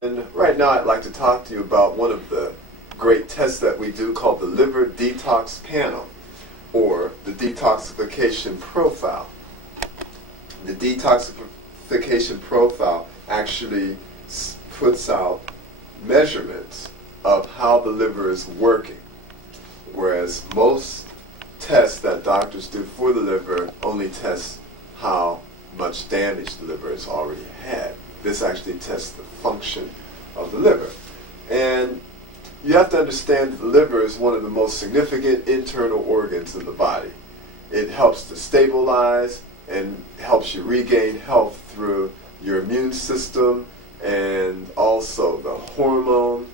And right now I'd like to talk to you about one of the great tests that we do called the Liver Detox Panel, or the Detoxification Profile. The Detoxification Profile actually puts out measurements of how the liver is working, whereas most tests that doctors do for the liver only test how much damage the liver has already had. This actually tests the function of the liver. And you have to understand that the liver is one of the most significant internal organs in the body. It helps to stabilize and helps you regain health through your immune system, and also the hormone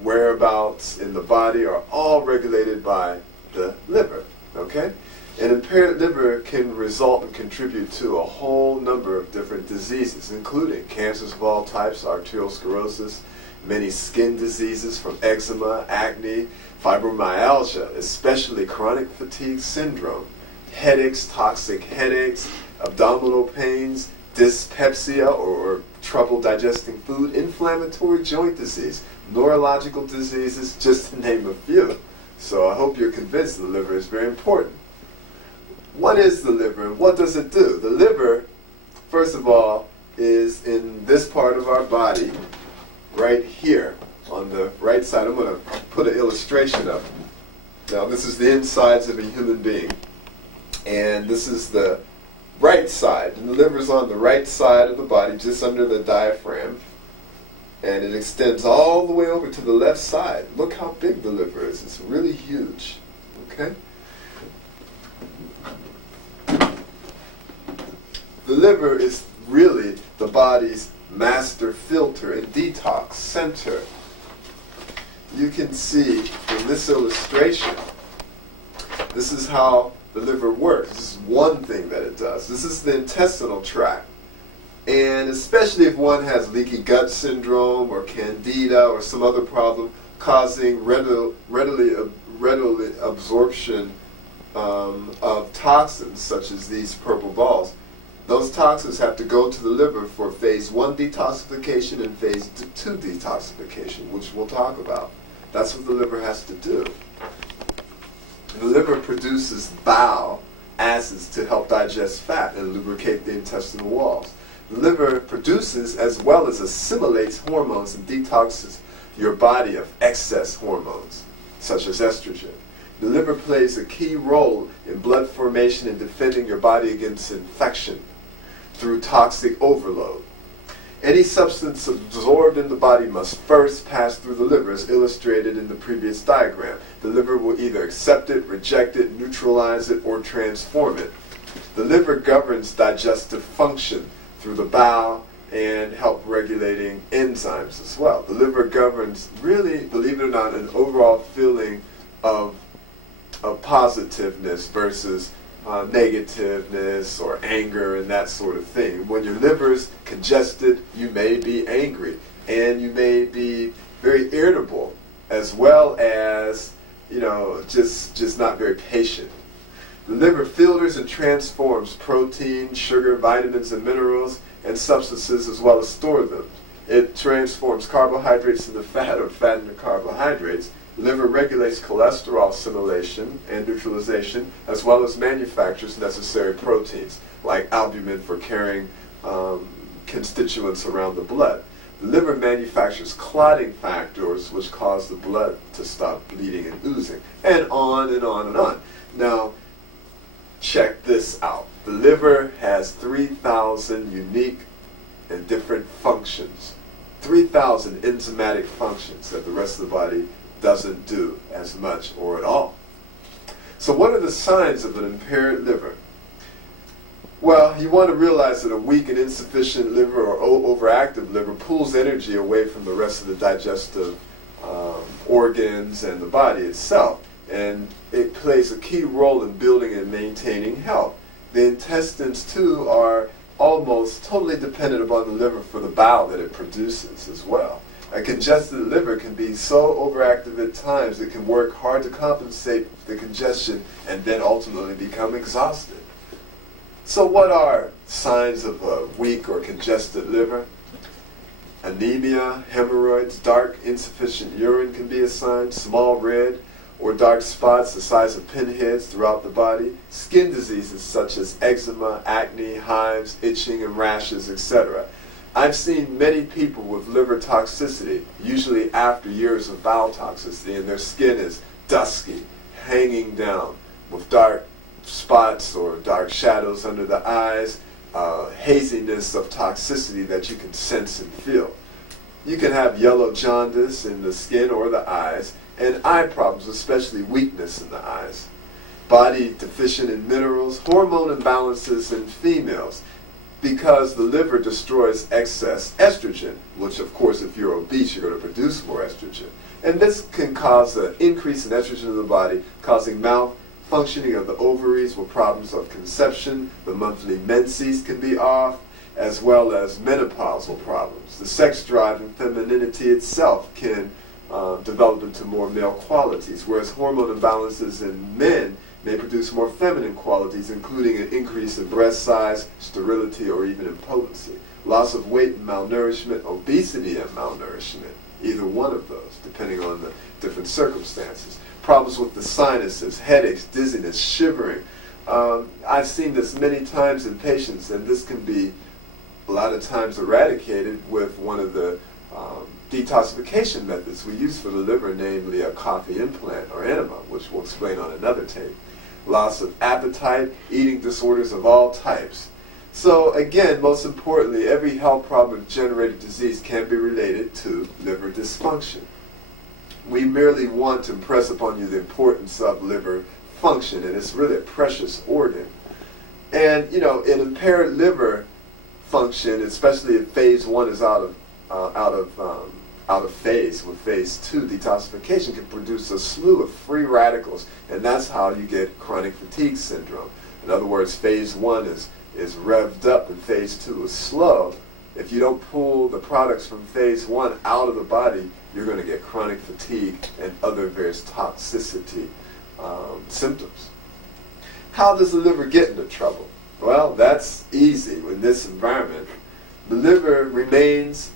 whereabouts in the body are all regulated by the liver. Okay? An impaired liver can result and contribute to a whole number of different diseases, including cancers of all types, arteriosclerosis, many skin diseases from eczema, acne, fibromyalgia, especially chronic fatigue syndrome, headaches, toxic headaches, abdominal pains, dyspepsia or trouble digesting food, inflammatory joint disease, neurological diseases, just to name a few. So I hope you're convinced the liver is very important. What is the liver and what does it do? The liver, first of all, is in this part of our body, right here, on the right side. I'm going to put an illustration up. Now, this is the insides of a human being, and this is the right side. And the liver is on the right side of the body, just under the diaphragm, and it extends all the way over to the left side. Look how big the liver is. It's really huge. Okay? The liver is really the body's master filter and detox center. You can see in this illustration, this is how the liver works. This is one thing that it does. This is the intestinal tract. And especially if one has leaky gut syndrome or candida or some other problem causing readily absorption of toxins such as these purple balls, those toxins have to go to the liver for phase 1 detoxification and phase 2 detoxification, which we'll talk about. That's what the liver has to do. The liver produces bile acids to help digest fat and lubricate the intestinal walls. The liver produces as well as assimilates hormones and detoxes your body of excess hormones, such as estrogen. The liver plays a key role in blood formation and defending your body against infection through toxic overload. Any substance absorbed in the body must first pass through the liver, as illustrated in the previous diagram. The liver will either accept it, reject it, neutralize it, or transform it. The liver governs digestive function through the bowel and help regulating enzymes as well. The liver governs, really, believe it or not, an overall feeling of positiveness versus negativeness or anger and that sort of thing. When your liver's congested, you may be angry and you may be very irritable, as well as, just not very patient. The liver filters and transforms protein, sugar, vitamins, and minerals and substances, as well as store them. It transforms carbohydrates into fat or fat into carbohydrates. The liver regulates cholesterol assimilation and neutralization, as well as manufactures necessary proteins, like albumin for carrying constituents around the blood. The liver manufactures clotting factors, which cause the blood to stop bleeding and oozing, and on and on and on. Now, check this out. The liver has 3,000 unique and different functions, 3,000 enzymatic functions that the rest of the body doesn't do as much or at all. So what are the signs of an impaired liver? Well, you want to realize that a weak and insufficient liver or overactive liver pulls energy away from the rest of the digestive organs and the body itself, and it plays a key role in building and maintaining health. The intestines too are almost totally dependent upon the liver for the bile that it produces as well. A congested liver can be so overactive at times it can work hard to compensate the congestion and then ultimately become exhausted. So what are signs of a weak or congested liver? Anemia, hemorrhoids, dark insufficient urine can be a sign, small red or dark spots the size of pinheads throughout the body, skin diseases such as eczema, acne, hives, itching, and rashes, etc. I've seen many people with liver toxicity, usually after years of bowel toxicity, and their skin is dusky, hanging down with dark spots or dark shadows under the eyes, haziness of toxicity that you can sense and feel. You can have yellow jaundice in the skin or the eyes, and eye problems, especially weakness in the eyes. Body deficient in minerals, hormone imbalances in females, because the liver destroys excess estrogen, which of course if you're obese you're going to produce more estrogen. And this can cause an increase in estrogen in the body, causing malfunctioning of the ovaries with problems of conception. The monthly menses can be off, as well as menopausal problems. The sex drive and femininity itself can develop into more male qualities, whereas hormone imbalances in men may produce more feminine qualities, including an increase in breast size, sterility, or even impotency. Loss of weight and malnourishment, obesity and malnourishment, either one of those, depending on the different circumstances. Problems with the sinuses, headaches, dizziness, shivering. I've seen this many times in patients, and this can be a lot of times eradicated with one of the detoxification methods we use for the liver, namely a coffee implant or enema, which we'll explain on another tape. Loss of appetite, eating disorders of all types. So again, most importantly, every health problem of degenerative disease can be related to liver dysfunction. We merely want to impress upon you the importance of liver function, and it's really a precious organ. And you know, an impaired liver function, especially if phase 1 is out of phase with phase 2, detoxification can produce a slew of free radicals, and that's how you get chronic fatigue syndrome. In other words, phase 1 is revved up and phase 2 is slow. If you don't pull the products from phase 1 out of the body, you're going to get chronic fatigue and other various toxicity symptoms. How does the liver get into trouble? Well, that's easy in this environment. The liver remains,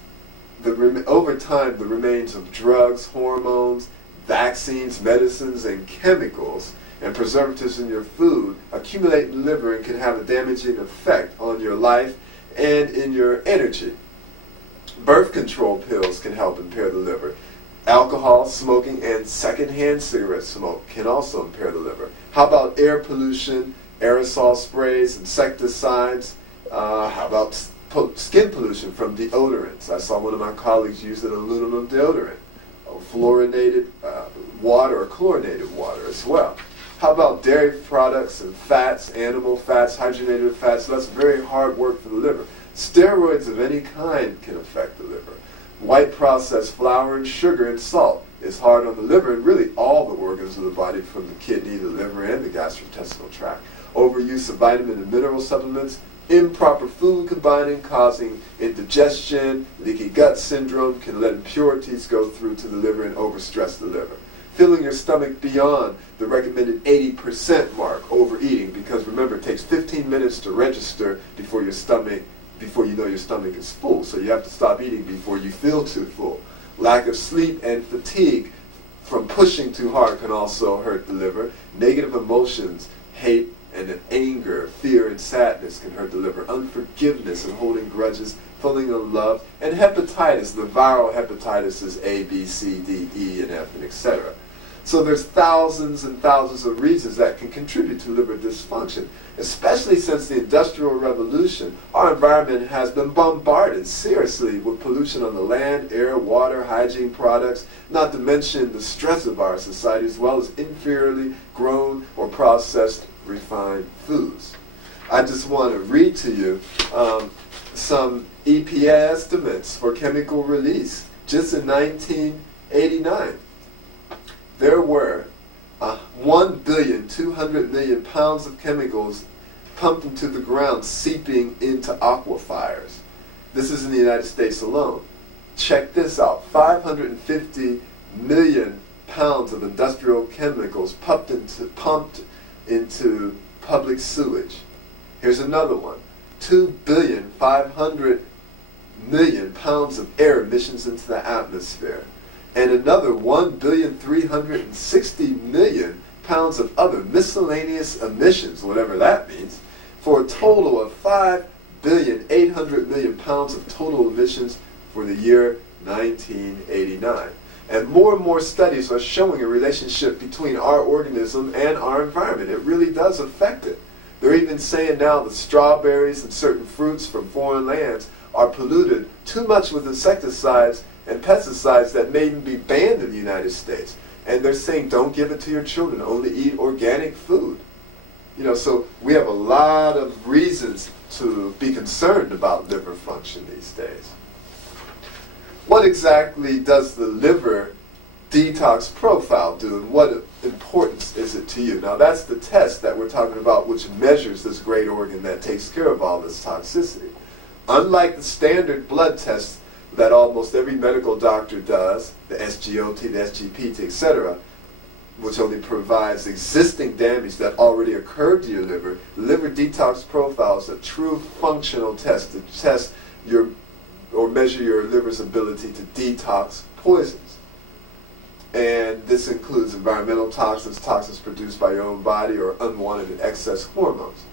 over time, the remains of drugs, hormones, vaccines, medicines, and chemicals and preservatives in your food accumulate in the liver and can have a damaging effect on your life and in your energy. Birth control pills can help impair the liver. Alcohol, smoking, and secondhand cigarette smoke can also impair the liver. How about air pollution, aerosol sprays, insecticides? How about skin pollution from deodorants? I saw one of my colleagues use an aluminum deodorant, fluorinated water or chlorinated water as well. How about dairy products and fats, animal fats, hydrogenated fats? That's very hard work for the liver. Steroids of any kind can affect the liver. White processed flour and sugar and salt is hard on the liver and really all the organs of the body, from the kidney, the liver, and the gastrointestinal tract. Overuse of vitamin and mineral supplements, improper food combining causing indigestion, leaky gut syndrome can let impurities go through to the liver and overstress the liver. Filling your stomach beyond the recommended 80% mark, overeating, because remember, it takes 15 minutes to register before you know your stomach is full, so you have to stop eating before you feel too full. Lack of sleep and fatigue from pushing too hard can also hurt the liver. Negative emotions, hate and anger, fear and sadness can hurt the liver. Unforgiveness and holding grudges, feeling unloved, and hepatitis. The viral hepatitis is A, B, C, D, E, and F, and etc. So there's thousands and thousands of reasons that can contribute to liver dysfunction. Especially since the Industrial Revolution, our environment has been bombarded seriously with pollution on the land, air, water, hygiene products, not to mention the stress of our society, as well as inferiorly grown or processed refined foods. I just want to read to you some EPA estimates for chemical release. Just in 1989, there were 1,200,000,000 pounds of chemicals pumped into the ground, seeping into aquifers. This is in the United States alone. Check this out. 550 million pounds of industrial chemicals pumped into public sewage. Here's another one. 2,500,000,000 million pounds of air emissions into the atmosphere, and another 1,360,000,000 pounds of other miscellaneous emissions, whatever that means, for a total of 5,800,000,000 pounds of total emissions for the year 1989. And more studies are showing a relationship between our organism and our environment. It really does affect it. They're even saying now that strawberries and certain fruits from foreign lands are polluted too much with insecticides and pesticides that may even be banned in the United States. And they're saying don't give it to your children, only eat organic food. You know, so we have a lot of reasons to be concerned about liver function these days. What exactly does the liver detox profile do, and what importance is it to you? Now that's the test that we're talking about, which measures this great organ that takes care of all this toxicity. Unlike the standard blood tests that almost every medical doctor does, the SGOT, the SGPT, etc., which only provides existing damage that already occurred to your liver, the liver detox profile is a true functional test to test your or measure your liver's ability to detox poisons. And this includes environmental toxins, toxins produced by your own body, or unwanted and excess hormones.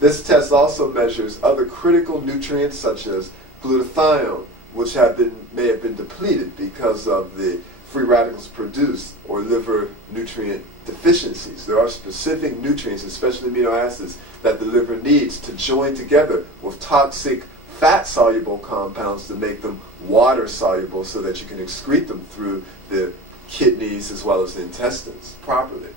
This test also measures other critical nutrients such as glutathione, which may have been depleted because of the free radicals produced or liver nutrient deficiencies. There are specific nutrients, especially amino acids, that the liver needs to join together with toxic fat-soluble compounds to make them water-soluble so that you can excrete them through the kidneys as well as the intestines properly.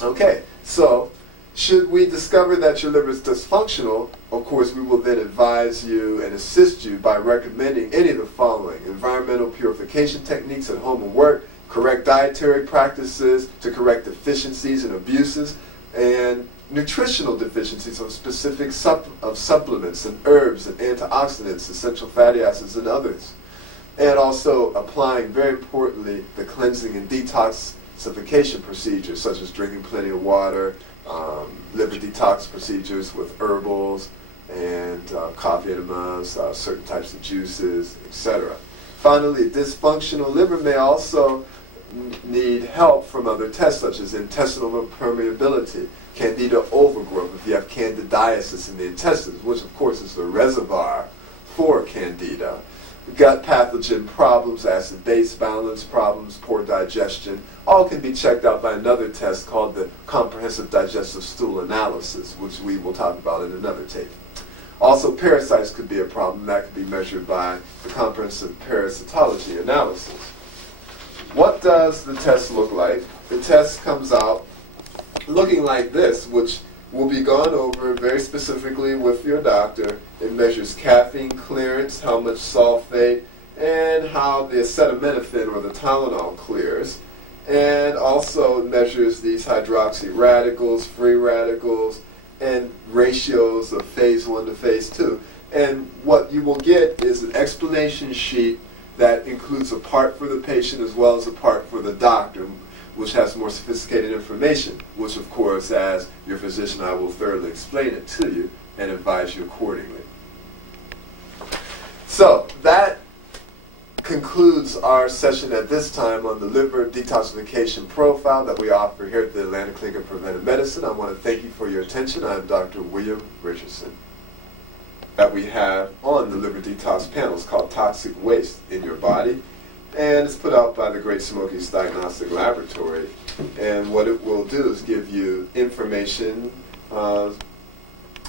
Okay, so should we discover that your liver is dysfunctional, of course we will then advise you and assist you by recommending any of the following: environmental purification techniques at home and work, correct dietary practices to correct deficiencies and abuses, and nutritional deficiencies of specific supplements and herbs and antioxidants, essential fatty acids, and others. And also applying, very importantly, the cleansing and detoxification procedures, such as drinking plenty of water, liver detox procedures with herbals and coffee enemas, certain types of juices, etc. Finally, dysfunctional liver may also need help from other tests, such as intestinal permeability, candida overgrowth, if you have candidiasis in the intestines, which of course is the reservoir for candida, gut pathogen problems, acid-base balance problems, poor digestion, all can be checked out by another test called the comprehensive digestive stool analysis, which we will talk about in another tape. Also, parasites could be a problem. That could be measured by the comprehensive parasitology analysis. What does the test look like? The test comes out looking like this, which will be gone over very specifically with your doctor. It measures caffeine clearance, how much sulfate, and how the acetaminophen or the Tylenol clears. And also measures these hydroxy radicals, free radicals, and ratios of phase 1 to phase 2. And what you will get is an explanation sheet that includes a part for the patient as well as a part for the doctor, which has more sophisticated information, which of course, as your physician, I will thoroughly explain it to you and advise you accordingly. So that concludes our session at this time on the liver detoxification profile that we offer here at the Atlanta Clinic of Preventive Medicine. I want to thank you for your attention. I'm Dr. William Richardson. That we have on the liver detox panel is called Toxic Waste in Your Body, and it's put out by the Great Smokies Diagnostic Laboratory. And what it will do is give you information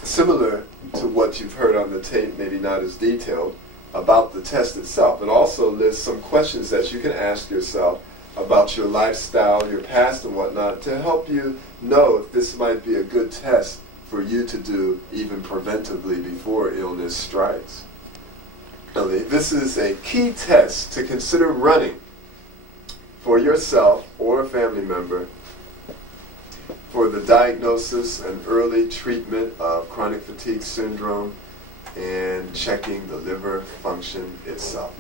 similar to what you've heard on the tape, maybe not as detailed, about the test itself. It also lists some questions that you can ask yourself about your lifestyle, your past and whatnot, to help you know if this might be a good test for you to do even preventively before illness strikes. This is a key test to consider running for yourself or a family member for the diagnosis and early treatment of chronic fatigue syndrome and checking the liver function itself.